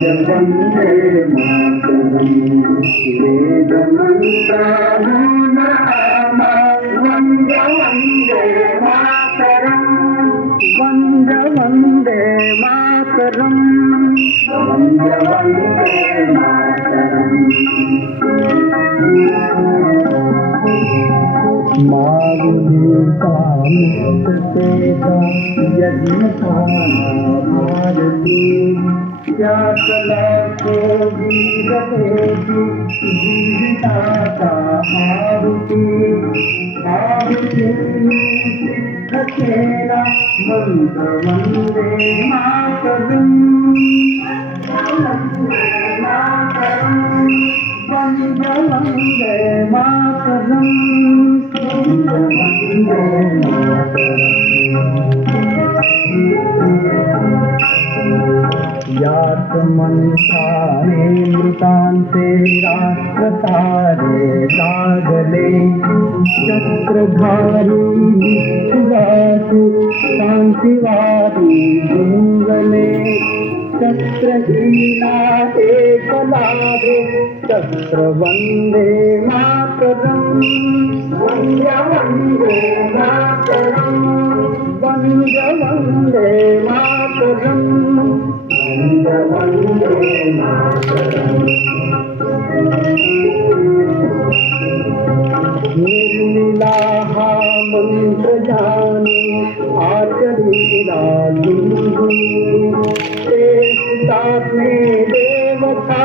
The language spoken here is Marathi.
वन्दे मातरम् वेदमन्त्राणाम वन्दे मातरम् वन्दे मातरम् वन्दे मातरम् मारुनि कामितसेवा यज्ञपानाभारती त्यातलाको वीरतेषु जीविताता आहुति सिद्धसेना मन्त्र वन्दे मातरम् वन्दे मातरम् यात्मन्तारे मृतान्ते राष्ट्रतारे कागले चक्रधारी सुरासु शान्तिवादी गुङ्गले चक्रहीना एकलाभे चक्र वन्दे मातरम् वन्दे मातरम् वन्दे मातरम् वन्दे मातरम् निर्मिलाः मन्त्रजानि आचरीला ते सुतात्मे देवता